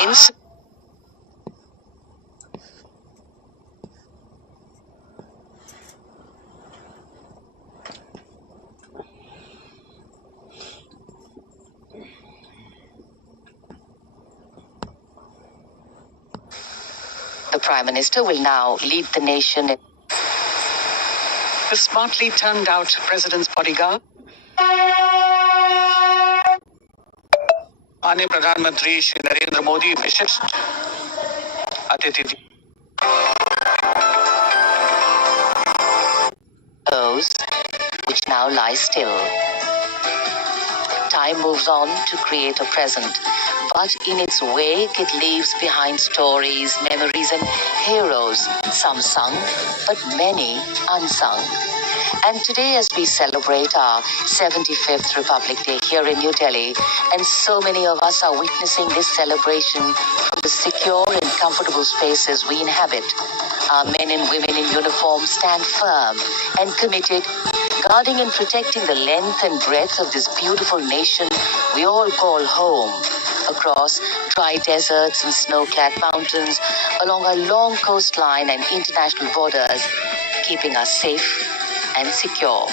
In The Prime Minister will now lead the nation. The smartly turned out President's bodyguard. माननीय प्रधानमंत्री श्री नरेंद्र मोदी विशिष्ट अतिथि. Those which now lie still. Time moves on to create a present, but in its wake it leaves behind stories, memories and heroes, some sung, but many unsung. And today, as we celebrate our 75th Republic Day here in New Delhi, and so many of us are witnessing this celebration from the secure and comfortable spaces we inhabit, our men and women in uniform stand firm and committed, guarding and protecting the length and breadth of this beautiful nation we all call home, across dry deserts and snow-clad mountains, along our long coastline and international borders, keeping us safe and secure.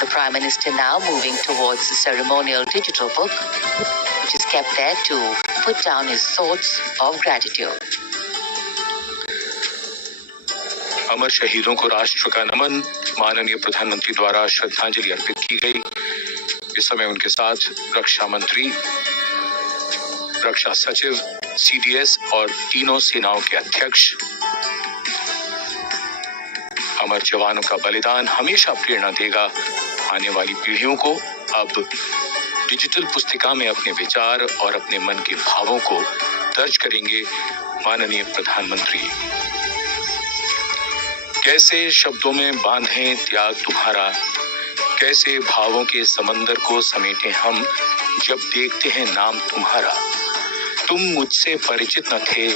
The Prime Minister now moving towards the ceremonial digital book, which is kept there to put down his thoughts of gratitude. अमर शहीदों को राष्ट्र का नमन. माननीय प्रधानमंत्री द्वारा श्रद्धांजलि अर्पित की गई. इस समय उनके साथ रक्षा मंत्री, रक्षा सचिव, सीडीएस और तीनों सेनाओं के अध्यक्ष. अमर जवानों का बलिदान हमेशा प्रेरणा देगा आने वाली पीढ़ियों को. अब डिजिटल पुस्तिका में अपने विचार और अपने मन के भावों को दर्ज करेंगे माननीय प्रधानमंत्री. कैसे शब्दों में बांधें त्याग तुम्हारा, कैसे भावों के समंदर को समेटे हम जब देखते हैं नाम तुम्हारा. तुम मुझसे परिचित न थे,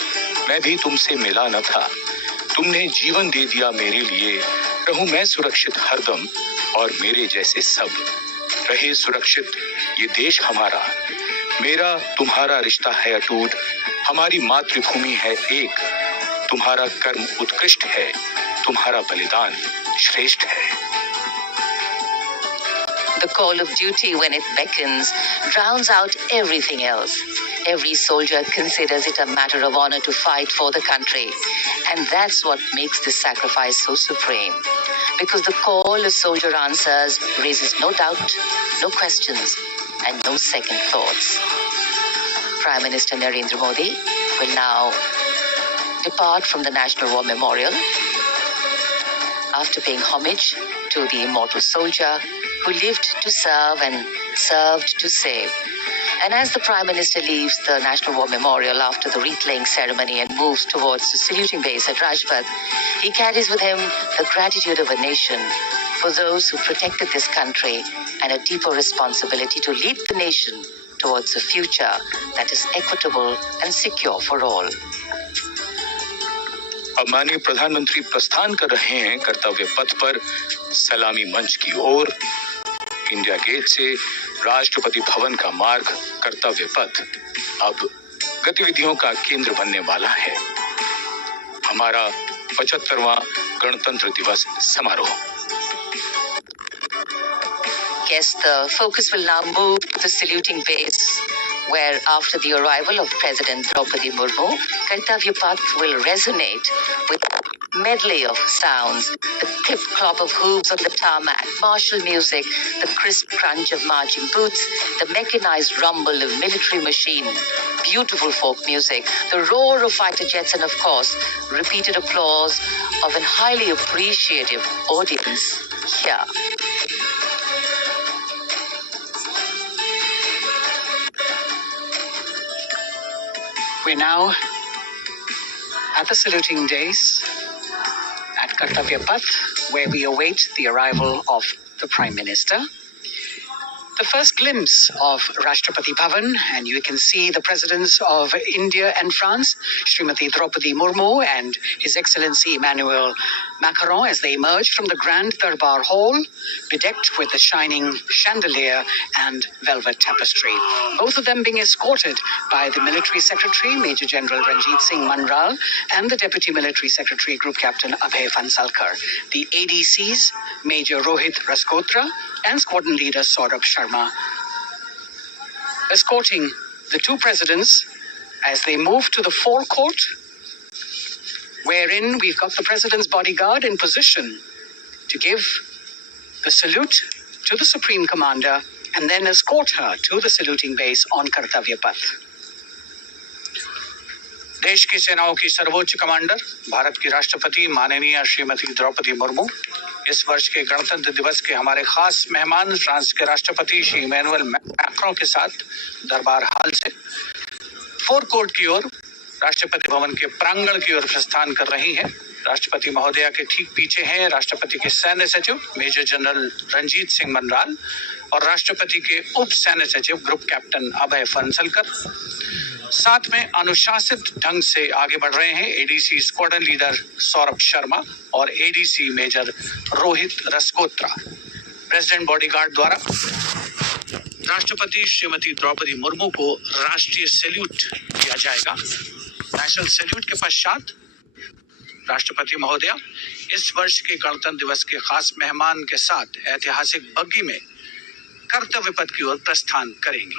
मैं भी तुमसे मिला न था. तुमने जीवन दे दिया मेरे लिए, रहूं मैं सुरक्षित हरदम और मेरे जैसे सब रहे सुरक्षित ये देश हमारा. मेरा तुम्हारा रिश्ता है अटूट, हमारी मातृभूमि है एक. तुम्हारा कर्म उत्कृष्ट है, तुम्हारा बलिदान श्रेष्ठ है. The call of duty, when it beckons, drowns out everything else. Every soldier considers it a matter of honor to fight for the country. And that's what makes this sacrifice so supreme. Because the call a soldier answers raises no doubt, no questions, and no second thoughts. Prime Minister Narendra Modi will now depart from the National War Memorial after paying homage to the immortal soldier who lived to serve and served to save. And as the Prime Minister leaves the National War Memorial after the wreath-laying ceremony and moves towards the saluting base at Rajpath, he carries with him the gratitude of a nation for those who protected this country and a deeper responsibility to lead the nation towards a future that is equitable and secure for all. अब माननीय प्रधानमंत्री प्रस्थान कर रहे हैं कर्तव्य पथ पर सलामी मंच की ओर. इंडिया गेट से राष्ट्रपति भवन का मार्ग कर्तव्य पथ अब गतिविधियों का केंद्र बनने वाला है. हमारा 75वां गणतंत्र दिवस समारोह. Yes, the focus will now move to the saluting base, where after the arrival of President Draupadi Murmu, Kartavya Path will resonate with a medley of sounds, the clip-clop of hooves on the tarmac, martial music, the crisp crunch of marching boots, the mechanized rumble of military machine, beautiful folk music, the roar of fighter jets, and of course, repeated applause of an highly appreciative audience here. We're now at the saluting days at Kartavya Path, where we await the arrival of the Prime Minister. The first glimpse of Rashtrapati Bhavan, and you can see the presidents of India and France, Srimati Draupadi Murmu and His Excellency Emmanuel Macaron as they emerged from the Grand Darbar Hall, bedecked with the shining chandelier and velvet tapestry. Both of them being escorted by the Military Secretary, Major General Ranjit Singh Manral, and the Deputy Military Secretary, Group Captain Abhay Fansalkar. The ADCs, Major Rohit Raskotra and Squadron Leader Saurabh Sharma, escorting the two presidents as they move to the forecourt, wherein we've got the President's bodyguard in position to give the salute to the Supreme Commander and then escort her to the saluting base on Kartavya Path. देश की सेनाओं की सर्वोच्च commander Bharat की राष्ट्रपति माननीय श्रीमती द्रौपदी मुर्मू इस वर्ष के गणतंत्र दिवस के हमारे खास मेहमान फ्रांस के राष्ट्रपति श्री इमैनुअल मैक्रों के साथ दरबार हाल से फोरकोर्ट की ओर राष्ट्रपति भवन के प्रांगण की ओर प्रस्थान कर रही हैं। राष्ट्रपति महोदया के ठीक पीछे हैं राष्ट्रपति के सैन्य सचिव मेजर जनरल रंजीत सिंह मनराल और राष्ट्रपति के उप सैन्य सचिव ग्रुप कैप्टन अभय फंसलकर। साथ में अनुशासित ढंग से आगे बढ़ रहे हैं ADC squadron leader Saurabh Sharma और ADC major Rohit Raskotra. President bodyguard द्वारा राष्ट्रपति श्रीमती द्रौपदी मुर्मू को राष्ट्रीय सैल्यूट दिया जाएगा। नेशनल सैल्यूट के पश्चात राष्ट्रपति महोदया इस वर्ष के गणतंत्र दिवस के खास मेहमान के साथ ऐतिहासिक बग्गी में कर्तव्य पथ की ओर प्रस्थान करेंगी।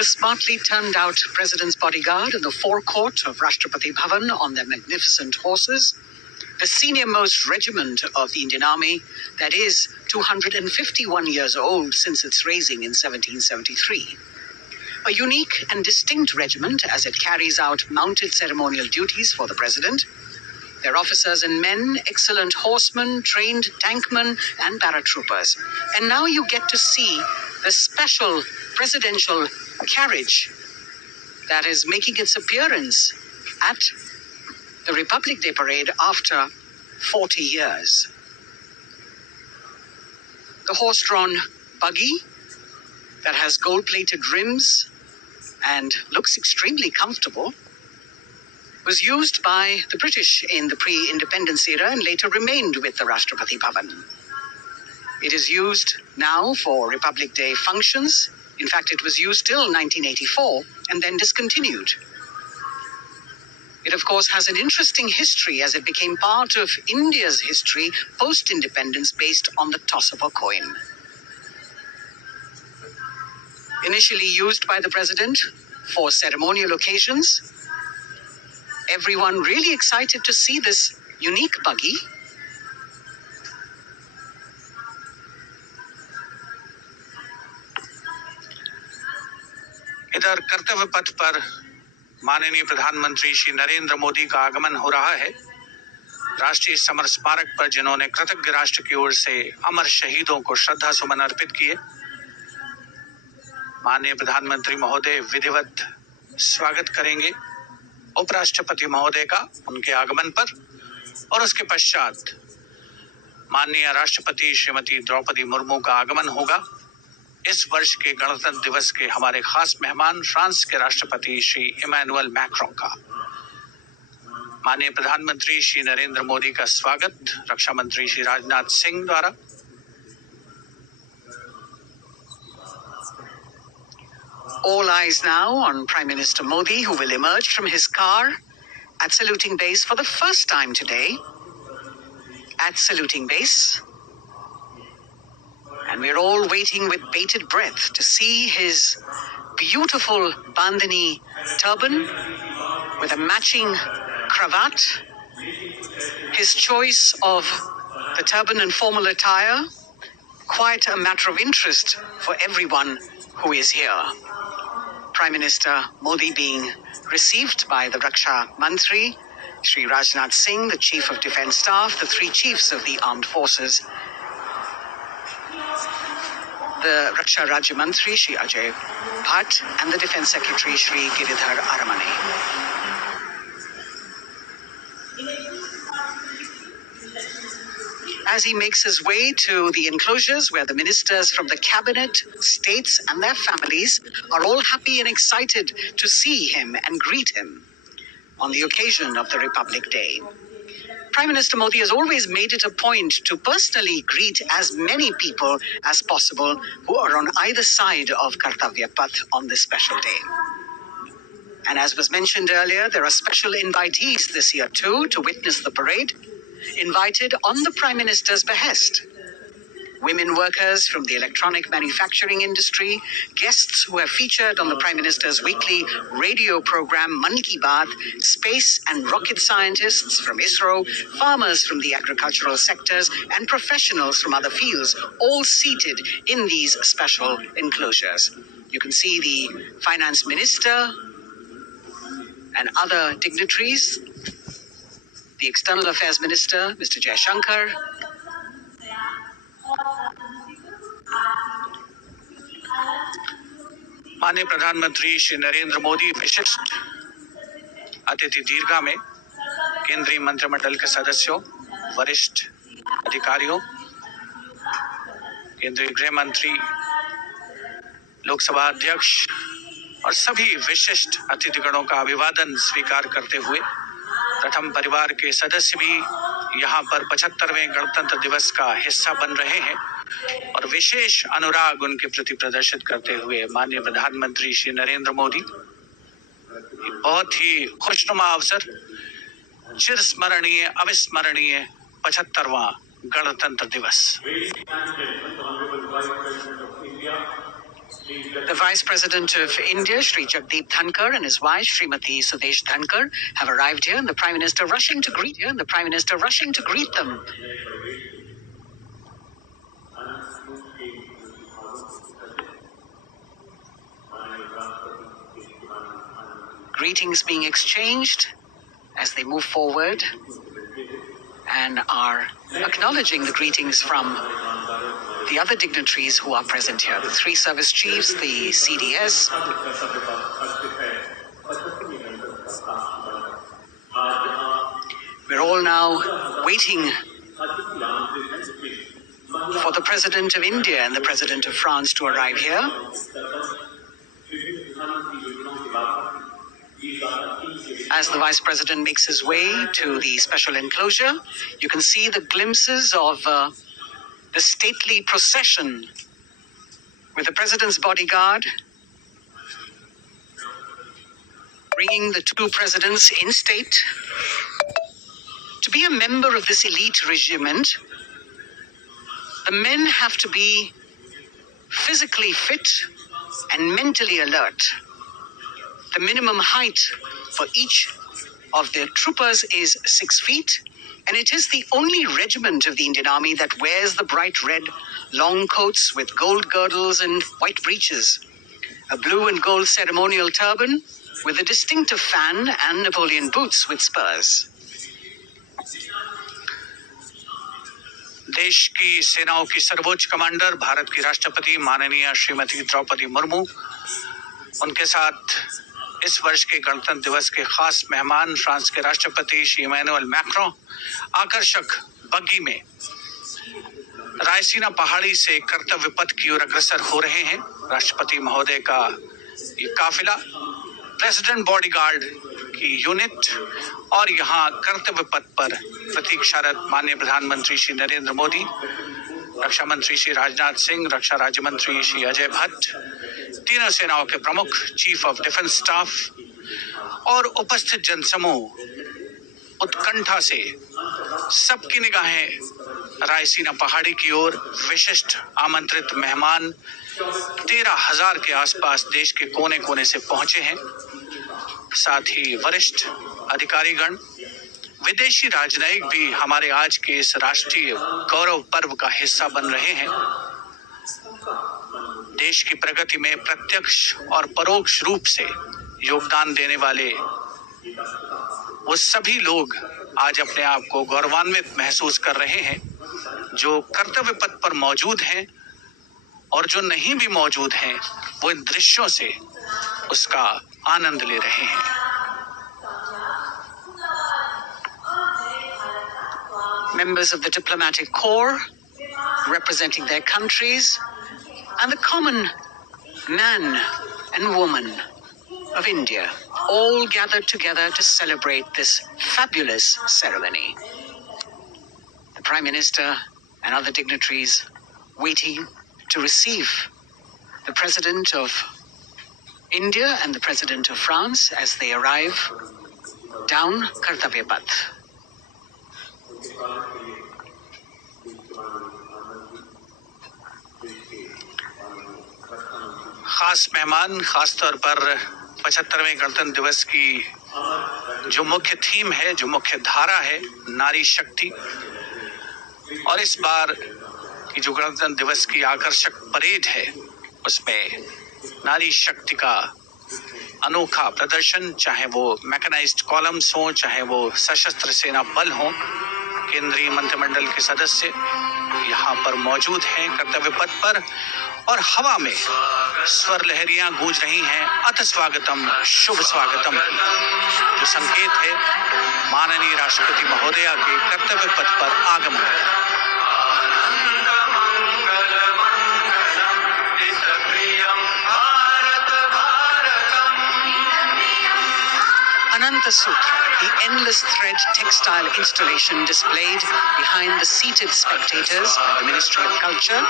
The smartly turned out President's bodyguard in the forecourt of Rashtrapati Bhavan on their magnificent horses, the senior-most regiment of the Indian Army, that is 251 years old since its raising in 1773. A unique and distinct regiment as it carries out mounted ceremonial duties for the President. Their officers and men, excellent horsemen, trained tankmen and paratroopers. And now you get to see the special presidential carriage that is making its appearance at the Republic Day Parade after 40 years. The horse-drawn buggy that has gold-plated rims and looks extremely comfortable was used by the British in the pre-independence era and later remained with the Rashtrapati Bhavan. It is used now for Republic Day functions. In fact, it was used till 1984 and then discontinued. It, of course, has an interesting history as it became part of India's history post-independence based on the toss of a coin. Initially used by the President for ceremonial occasions, everyone really excited to see this unique buggy. इधर कर्तव्य पथ पर माननीय प्रधानमंत्री श्री नरेंद्र मोदी का आगमन हो रहा है। राष्ट्रीय समर स्मारक पर जिन्होंने कृतज्ञ राष्ट्र की ओर से अमर शहीदों को श्रद्धा सुमन अर्पित किए, माननीय प्रधानमंत्री महोदय विधिवत स्वागत करेंगे उपराष्ट्रपति महोदय का उनके आगमन पर और उसके पश्चात माननीय राष्ट्रपति श्रीमती द्रौपदी मुर्मू का आगमन होगा। इस वर्ष के गणतंत्र दिवस के हमारे खास मेहमान फ्रांस के राष्ट्रपति श्री इमैनुअल मैक्रों का माननीय प्रधानमंत्री श्री नरेंद्र मोदी का स्वागत रक्षा मंत्री श्री राजनाथ सिंह द्वारा। All eyes now on Prime Minister Modi, who will emerge from his car at saluting base for the first time today. At saluting base. And we're all waiting with bated breath to see his beautiful bandhani turban with a matching cravat, his choice of the turban and formal attire, quite a matter of interest for everyone who is here. Prime Minister Modi being received by the Raksha Mantri, Shri Rajnath Singh, the Chief of Defence Staff, the three chiefs of the armed forces, the Raksha Rajya Mantri, Shri Ajay Bhatt, and the Defence Secretary, Shri Giridhar Aramane. As he makes his way to the enclosures where the ministers from the cabinet, states and their families are all happy and excited to see him and greet him on the occasion of the Republic Day. Prime Minister Modi has always made it a point to personally greet as many people as possible who are on either side of Kartavya Path on this special day. And as was mentioned earlier, there are special invitees this year too to witness the parade, invited on the Prime Minister's behest. Women workers from the electronic manufacturing industry, guests who have featured on the Prime Minister's weekly radio program Mann Ki Baat, space and rocket scientists from ISRO, farmers from the agricultural sectors, and professionals from other fields, all seated in these special enclosures. You can see the Finance Minister and other dignitaries, the External Affairs Minister, Mr. Jaishankar, माननीय प्रधानमंत्री श्री नरेंद्र मोदी विशिष्ट अतिथि दीर्घा में केंद्रीय मंत्रिमंडल के सदस्यों, वरिष्ठ अधिकारियों, केंद्रीय गृह मंत्री, लोकसभा अध्यक्ष और सभी विशिष्ट अतिथिगणों का अभिवादन स्वीकार करते हुए प्रथम परिवार के सदस्य भी यहाँ पर 75वें गणतंत्र दिवस का हिस्सा बन रहे हैं और विशेष अनुराग उनके प्रति प्रदर्शित करते हुए माननीय प्रधानमंत्री श्री नरेंद्र मोदी बहुत ही खुशनुमा अवसर, चिरस्मरणीय अविस्मरणीय 75वां गणतंत्र दिवस। The Vice President of India, Shri Jagdeep Dhankar, and his wife, Srimati Sudesh Dhankar, have arrived here, and the Prime Minister rushing to greet them. Greetings being exchanged as they move forward and are acknowledging the greetings from the other dignitaries who are present here, the three service chiefs, the CDS. We're all now waiting for the President of India and the President of France to arrive here. As the Vice President makes his way to the special enclosure, you can see the glimpses of the stately procession with the President's bodyguard bringing the two presidents in state. To be a member of this elite regiment, the men have to be physically fit and mentally alert. The minimum height for each of the troopers is 6 feet, and it is the only regiment of the Indian Army that wears the bright red long coats with gold girdles and white breeches, a blue and gold ceremonial turban with a distinctive fan, and Napoleon boots with spurs. देश की सेनाओं की सर्वोच्च commander Bharat की राष्ट्रपति माननीय श्रीमती द्रौपदी मुर्मू, उनके साथ इस वर्ष के गणतंत्र दिवस के खास मेहमान फ्रांस के राष्ट्रपति श्री इमैनुअल मैक्रों आकर्षक बग्गी में रायसीना पहाड़ी से कर्तव्य पथ की ओर अग्रसर हो रहे हैं। राष्ट्रपति महोदय का ये काफिला, प्रेसिडेंट बॉडीगार्ड की यूनिट और यहाँ कर्तव्य पथ पर प्रतीक्षारत माननीय प्रधानमंत्री श्री नरेंद्र मोदी, रक्षा मंत्री श्री राजनाथ सिंह, रक्षा राज्य मंत्री श्री अजय भट्ट, तीनों सेनाओं के प्रमुख, चीफ ऑफ डिफेंस स्टाफ और उपस्थित जनसमूह उत्कंठा से सबकी निगाहें रायसीना पहाड़ी की ओर। विशिष्ट आमंत्रित मेहमान 13,000 के आसपास देश के कोने कोने से पहुंचे हैं। साथ ही वरिष्ठ अधिकारीगण, विदेशी राजनयिक भी हमारे आज के इस राष्ट्रीय गौरव पर्व का हिस्सा बन रहे हैं। देश की प्रगति में प्रत्यक्ष और परोक्ष रूप से योगदान देने वाले वो सभी लोग आज अपने आप को गौरवान्वित महसूस कर रहे हैं, जो कर्तव्य पथ पर मौजूद हैं और जो नहीं भी मौजूद हैं, वो इन दृश्यों से उसका आनंद ले रहे हैं। Members of the diplomatic corps representing their countries and the common man and woman of India all gathered together to celebrate this fabulous ceremony. The Prime Minister and other dignitaries waiting to receive the President of India and the President of France as they arrive down Kartavya Path. खास मेहमान, खास तौर पर 75वें गणतंत्र दिवस की जो मुख्य थीम है, जो मुख्य धारा है, नारी शक्ति, और इस बार की जो गणतंत्र दिवस की आकर्षक परेड है, उसमें नारी शक्ति का अनोखा प्रदर्शन, चाहे वो मैकेनाइज्ड कॉलम्स हो, चाहे वो सशस्त्र सेना बल हो, केंद्रीय मंत्रिमंडल के सदस्य यहाँ पर मौजूद हैं कर्तव्य पथ पर, और हवा में स्वर लहरियां गूंज रही हैं, अथ स्वागतम, शुभ स्वागतम, जो संकेत है माननीय राष्ट्रपति महोदया के कर्तव्य पथ पर आगमन। Ananta Sutra, the endless thread textile installation displayed behind the seated spectators by the Ministry of Culture.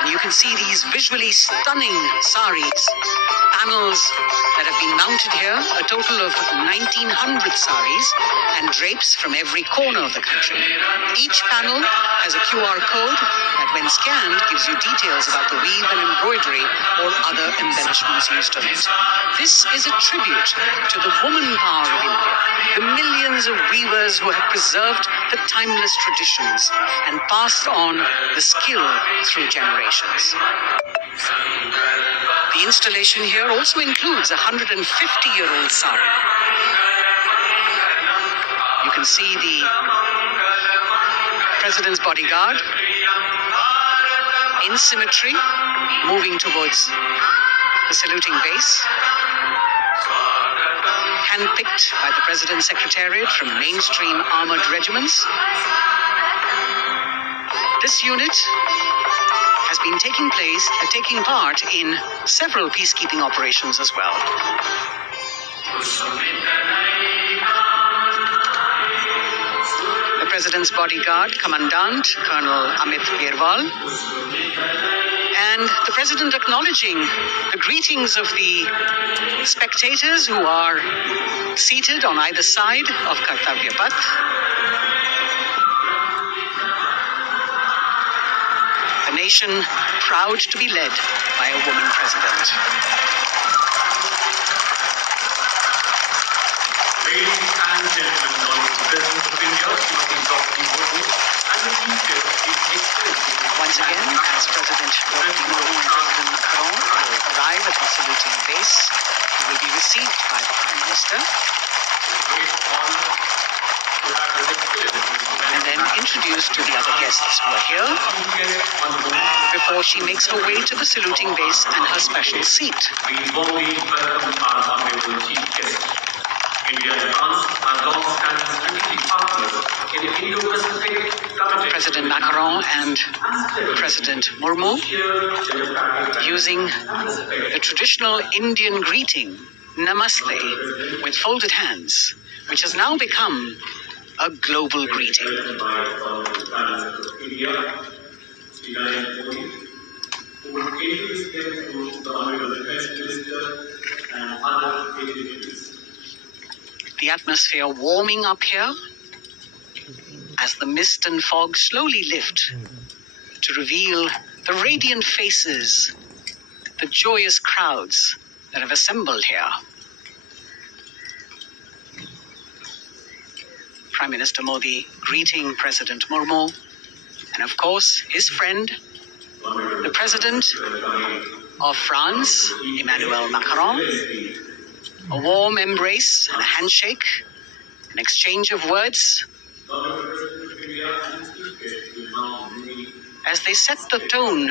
And you can see these visually stunning saris, panels that have been mounted here, a total of 1900 saris and drapes from every corner of the country. Each panel has a QR code that when scanned gives you details about the weave and embroidery or other embellishments used on it. This is a tribute to the woman power of India, the millions of weavers who have preserved the timeless traditions and passed on the skill through generations. The installation here also includes a 150-year-old sari. You can see the President's bodyguard in symmetry moving towards the saluting base, handpicked by the President's Secretariat from mainstream armored regiments. This unit has been taking part in several peacekeeping operations as well. The President's bodyguard, Commandant Colonel Amit Birwal, and the President acknowledging the greetings of the spectators who are seated on either side of Kartavya Path. A nation proud to be led by a woman president. Ladies and gentlemen, the President of India, Srimati Draupadi Murmu, and the Chief Guest is Excellency. Once again, as President Draupadi Murmu and President Macron will arrive at the saluting base, he will be received by the Prime Minister and then introduced to the other guests who are here before she makes her way to the saluting base and her special seat. We warmly welcome our honorable Chief Guest. India and France are long-standing strategic partners in the Indo-Pacific Committee. President Macron and President Murmu using the traditional Indian greeting, Namaste, with folded hands, which has now become a global greeting. The atmosphere warming up here as the mist and fog slowly lift to reveal the radiant faces, the joyous crowds that have assembled here. Prime Minister Modi greeting President Murmu, and of course his friend, the President of France, Emmanuel Macron. A warm embrace and a handshake, an exchange of words, as they set the tone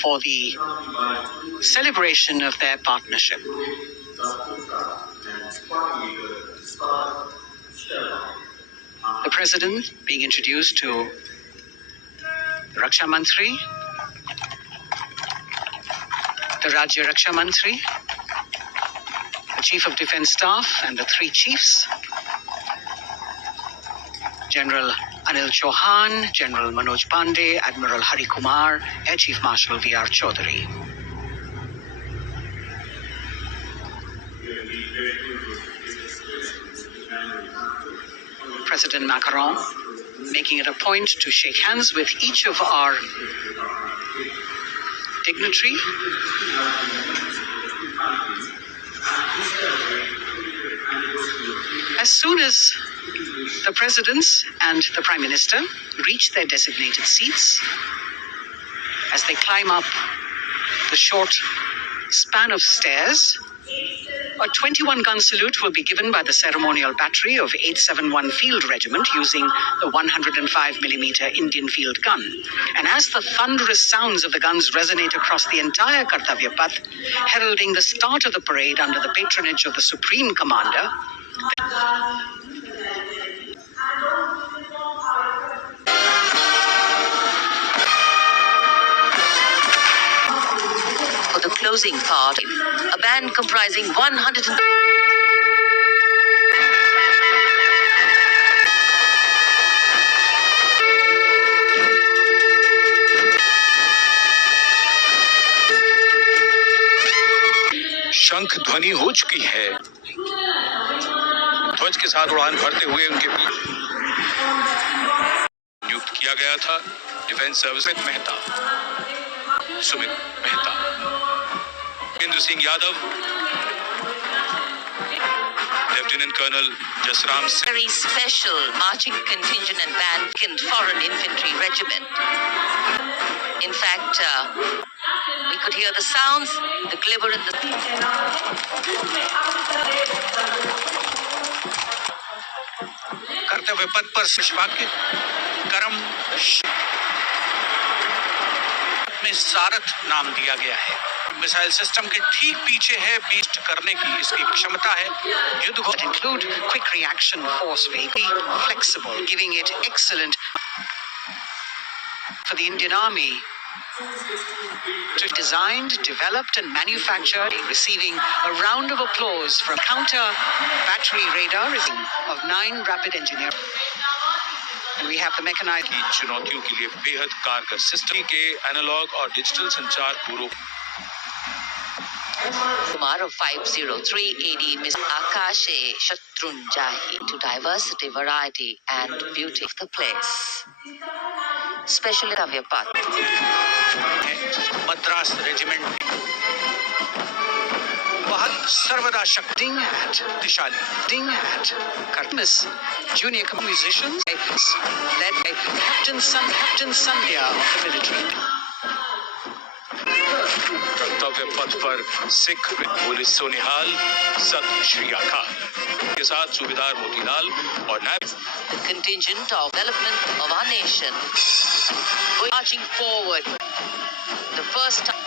for the celebration of their partnership. The President being introduced to the Raksha Mantri, the Rajya Raksha Mantri, the Chief of Defence Staff and the three chiefs, General Anil Chauhan, General Manoj Pandey, Admiral Hari Kumar, Air Chief Marshal V.R. Chaudhary. President Macron making it a point to shake hands with each of our dignitary. As soon as the presidents and the Prime Minister reach their designated seats, as they climb up the short span of stairs, a 21-gun salute will be given by the ceremonial battery of 871 Field Regiment using the 105mm Indian field gun. And as the thunderous sounds of the guns resonate across the entire Kartavya Path, heralding the start of the parade under the patronage of the Supreme Commander, for the closing part, a band comprising 100 शंख ध्वनि हो चुकी है। ध्वज के साथ उड़ान भरते हुए उनके बीच नियुक्त किया गया था defence service Mehta, Sumit Mehta, Kendra Singh Yadav, lieutenant colonel Jasram Singh, very special marching contingent and band in Foreign Infantry Regiment. In fact, we could hear the sounds, the glimmer in the... कर्तव्य पथ पर वाक्य कर्म में सारथ नाम दिया गया है। मिसाइल सिस्टम के ठीक पीछे है बीस्ट करने की इसकी क्षमता है। युद्ध को include quick reaction force vehicle, flexible, giving it excellent for the Indian Army. Designed, developed and manufactured, receiving a round of applause from counter battery radar of 9 rapid engineers. And we have the mechanized की चुनौतियों के लिए बेहद कारगर system के analogue और digital संचार पूर्व Kumar of 503 AD Miss Akashe Shatrunjahi to diversity, variety and beauty of the place. Special Kartavya Path. Madras regiment बहुत सर्वदा शक्ति at दिशाली ding at Kartmis junior musicians led by Captain Sandhya of the military. कर्तव्य पथ पर Sikh police सोनिहाल सत श्री अकाल के साथ सूबेदार मोतीलाल और नायब The contingent of development of our nation. We're marching forward. The first time